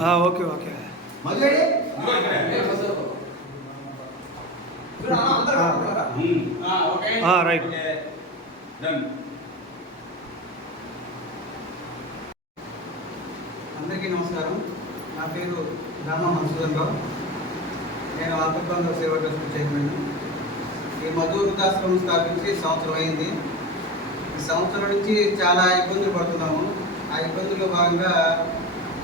Okay okay right. అందరికీ నమస్కారం. నా పేరు రామ మధుసూదన్. నేను ఆత్మబంధ సేవా ట్రస్ట్ చైర్మన్. ఈ మధు వృద్ధాశ్రమం స్థాపించి సంవత్సరం అయింది. ఈ సంవత్సరం నుంచి చాలా ఇబ్బందులు పడుతున్నాము. ఆ ఇబ్బందుల్లో భాగంగా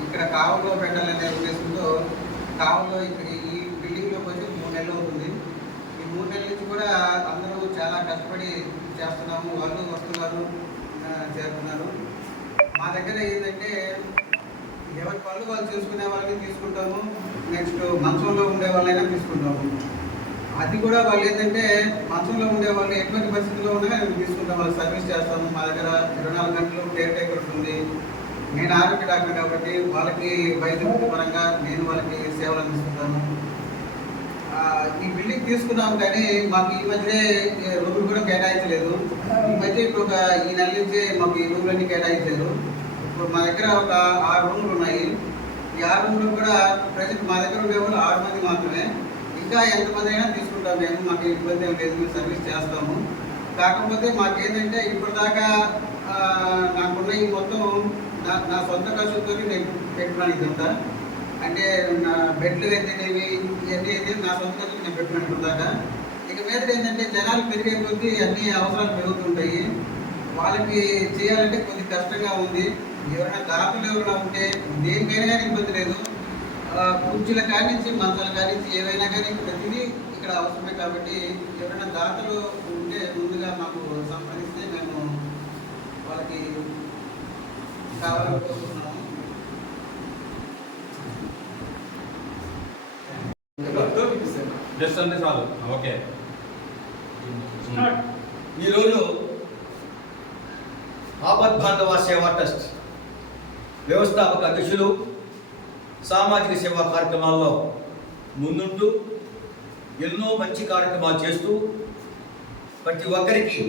ఇక్కడ కావల్లో పెట్టాలనే ఉద్దేశంతో కావల్లో ఇక్కడ ఈ బిల్డింగ్లోకి వచ్చి 3 నెలలు అవుతుంది. ఈ 3 నెలల నుంచి కూడా అందరూ చాలా కష్టపడి చేస్తున్నాము. వాళ్ళు వస్తున్నారు, చేరుతున్నారు. మా దగ్గర ఏంటంటే ఎవరి పనులు వాళ్ళు చేసుకునే వాళ్ళని తీసుకుంటాము. నెక్స్ట్ మంచంలో ఉండే వాళ్ళైనా తీసుకుంటాము. అది కూడా వాళ్ళు ఏంటంటే మంచంలో ఉండే వాళ్ళు ఎటువంటి పరిస్థితుల్లో ఉన్నా మేము తీసుకుంటాం, వాళ్ళకి సర్వీస్ చేస్తాము. మా దగ్గర 24 గంటలు కేర్ టేకర్ ఉంది. నేను ఆరోగ్య డాక్టర్ కాబట్టి వాళ్ళకి వైద్య పరంగా నేను వాళ్ళకి సేవలు అందిస్తున్నాను. ఈ బిల్డింగ్ తీసుకున్నాము కానీ మాకు ఈ మధ్యనే రూములు కూడా కేటాయించలేదు. ఈ మధ్య ఇప్పుడు ఈ నెల నుంచే మాకు ఈ రూములన్నీ కేటాయించారు. ఇప్పుడు మా దగ్గర ఒక 6 రూములు ఉన్నాయి. ఈ 6 రూములు కూడా ప్రజెంట్ మా దగ్గర ఉండేవాళ్ళు 6 మంది మాత్రమే. ఇంకా ఎంతమంది అయినా తీసుకుంటాం మేము, మాకు ఇబ్బంది ఏం లేదు, మేము సర్వీస్ చేస్తాము. కాకపోతే మాకేంటంటే ఇప్పటిదాకా నాకున్న ఈ మొత్తం నా సొంత ఖర్చుతో నేను పెట్టుకున్నాను. ఇదంతా అంటే నా బెడ్లు అయితేనేవి ఇవన్నీ అయితే నా సొంత ఖర్చులు నేను పెట్టుకున్నాను ఇప్పటిదాకా. ఇక మీద ఏంటంటే జనాలు పెరిగే కొద్దీ అన్ని అవసరాలు పెరుగుతుంటాయి. వాళ్ళకి చేయాలంటే కొద్దిగా కష్టంగా ఉంది. ఎవరైనా దాతలు ఎవరైనా ఉంటే దేనికైనా కానీ ఇబ్బంది లేదు. కుర్చీల కానించి మంచాల కానించి ఏవైనా కానీ ప్రతిదీ ఇక్కడ అవసరమే. కాబట్టి ఎవరైనా దాతలు ఉంటే ముందుగా మాకు సంప్రదిస్తే మేము వాళ్ళకి కావాలని కోరుకుంటున్నాము. ఓకే. ఈరోజు ఆపద్బాంధవ సేవా ట్రస్ట్ వ్యవస్థాపక అధ్యక్షులు సామాజిక సేవా కార్యక్రమాల్లో ముందుంటూ ఎన్నో మంచి కార్యక్రమాలు చేస్తూ ప్రతి ఒక్కరికి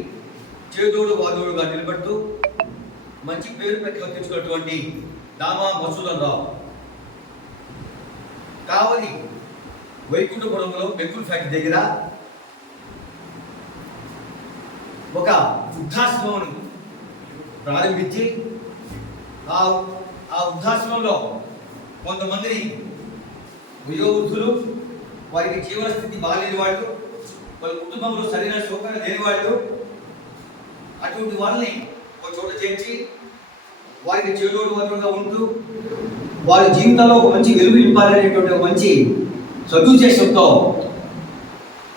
చేదోడు వాదోడుగా నిలబడుతూ మంచి పేరు ప్రఖ్యాతించుకున్నటువంటి దామా మధుసూదన్ రావు కావలి వైకుంఠపురంలో పెంకుల్ ఫ్యాక్టరీ దగ్గర ఒక వృద్ధాశ్రమం ప్రారంభించి ఆ వృద్ధాశ్రమంలో కొంతమందిని వయోవృద్ధులు, వారికి జీవన స్థితి బాగాలేని వాళ్ళు, వాళ్ళ కుటుంబంలో సరైన సౌకర్యం లేని వాళ్ళు, అటువంటి వాళ్ళని ఒక చోట చేర్చి వారికి చేదోడు వాదోడుగా ఉంటూ వారి జీవితంలో ఒక మంచి వెలుగు నింపాలనేటువంటి ఒక మంచి సదుద్దేశంతో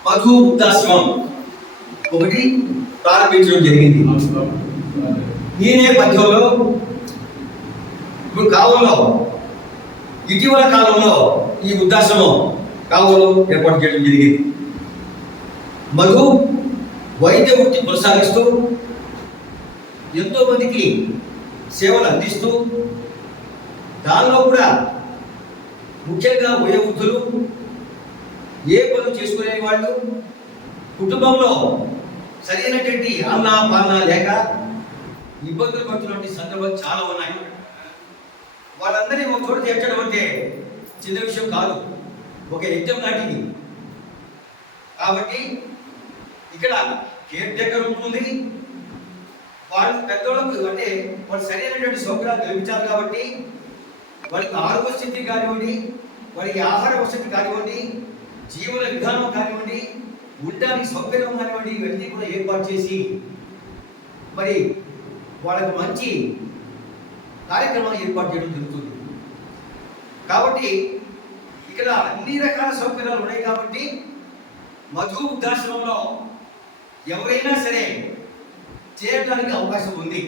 మధు వృద్ధాశ్రమం ఒకటి ప్రారంభించడం జరిగింది. ఈ నేపథ్యంలో ఇప్పుడు కావుల్లో ఇటీవల కాలంలో ఈ వృద్ధాశ్రమం కావులు ఏర్పాటు చేయడం జరిగింది. మధు వైద్య వృత్తి కొనసాగిస్తూ ఎంతో మందికి సేవలు అందిస్తూ దానిలో కూడా ముఖ్యంగా వయోవృద్ధులు, ఏ పనులు చేసుకునే వాళ్ళు, కుటుంబంలో సరైనటువంటి అన్నా పాలన లేక ఇబ్బందులు పడుతున్నటువంటి సందర్భాలు చాలా ఉన్నాయి. వాళ్ళందరినీ ఒక చోట చేర్చడం అంటే చిన్న విషయం కాదు, ఒక యజ్ఞం లాంటిది. కాబట్టి ఇక్కడ కేర్ టేకర్ ఉంటుంది. వాళ్ళు పెద్దోళ్ళకు అంటే వాళ్ళు సరైనటువంటి సౌకర్యాలు కల్పించాలి. కాబట్టి వాళ్ళకి ఆరోగ్య స్థితి కానివ్వండి, వారికి ఆహార వసతి కానివ్వండి, జీవన విధానం కానివ్వండి, ఉండడానికి సౌకర్యం కానివ్వండి, ఇవన్నీ కూడా ఏర్పాటు చేసి మరి వాళ్ళకు మంచి కార్యక్రమాలు ఏర్పాటు చేయడం జరుగుతుంది. కాబట్టి ఇక్కడ అన్ని రకాల సౌకర్యాలు ఉన్నాయి. కాబట్టి మధు వృద్ధాశ్రమంలో ఎవరైనా సరే చేయడానికి అవకాశం ఉంది.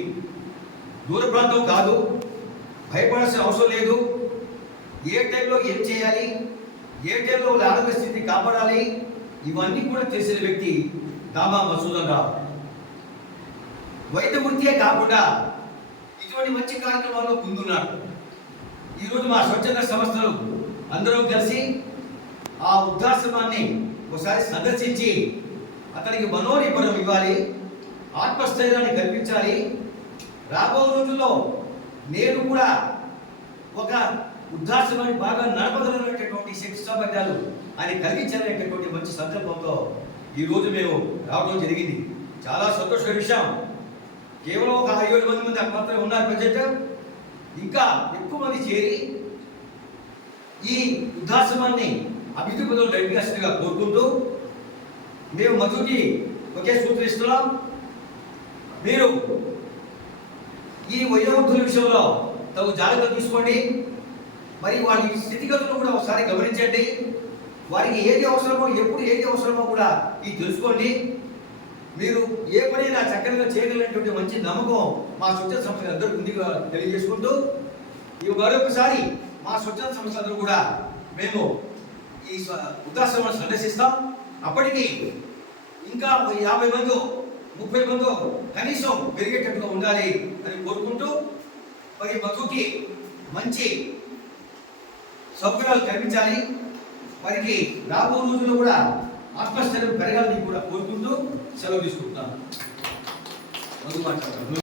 దూర ప్రాంతం కాదు, భయపడాల్సిన అవసరం లేదు. ఏ టైంలో ఏం చేయాలి, ఏ టైంలో వాళ్ళ ఆరోగ్య స్థితిని కాపాడాలి, ఇవన్నీ కూడా తెలిసిన వ్యక్తి దామా మధుసూదన్ రావు. వైద్య వృత్తియే కాకుండా ఇటువంటి మంచి కార్యక్రమాల్లో ముందున్నాడు. ఈరోజు మా స్వచ్ఛంద సంస్థలు అందరూ కలిసి ఆ వృద్ధాశ్రమాన్ని ఒకసారి సందర్శించి అతనికి మనోనిబ్బరం ఇవ్వాలి, ఆత్మస్థైర్యాన్ని కల్పించాలి. రాబో రోజుల్లో నేను కూడా ఒక వృద్ధాశ్రమాన్ని బాగా నడపదలనేటటువంటి శక్తి సామర్థ్యాలు ఆయన కలిగించాలనేటటువంటి మంచి సంకల్పంతో ఈరోజు మేము రావడం జరిగింది. చాలా సంతోషమైన విషయం. కేవలం ఒక 6-7 మంది అక్కడ మాత్రమే ఉన్నారు ప్రజెంట్. ఇంకా ఎక్కువ మంది చేరి ఈ వృద్ధాశ్రమాన్ని అభివృద్ధి పదంలో నడిపించాల్సిందిగా కోరుకుంటూ మేము మధుకి ఒకే సూచనిస్తున్నాం. మీరు ఈ వయోవృద్ధుల విషయంలో తగు జాగ్రత్తలు తీసుకోండి. మరి వారి స్థితిగతులు కూడా ఒకసారి గమనించండి. వారికి ఏది అవసరమో, ఎప్పుడు ఏది అవసరమో కూడా ఇది తెలుసుకోండి. మీరు ఏ పనైనా చక్కగా చేయగలిగినటువంటి మంచి నమ్మకం మా స్వచ్ఛంద సంస్థ అందరూ ముందుగా తెలియజేసుకుంటూ మరొకసారి మా స్వచ్ఛంద సంస్థ అందరూ కూడా మేము ఈ వృద్ధాశ్రమాన్ని సందర్శిస్తాం. అప్పటికి ఇంకా 50 మందో 30 మందో కనీసం పెరిగేటట్టుగా ఉండాలి అని కోరుకుంటూ మరి మధుకి మంచి సౌకర్యాలు కల్పించాలి. వారికి రాబో రోజుల్లో కూడా ఆత్మస్థైర్యం పెరగాలని కూడా కోరుకుంటూ సెలవు తీసుకుంటున్నాను. మధు మాట్లాడతాను.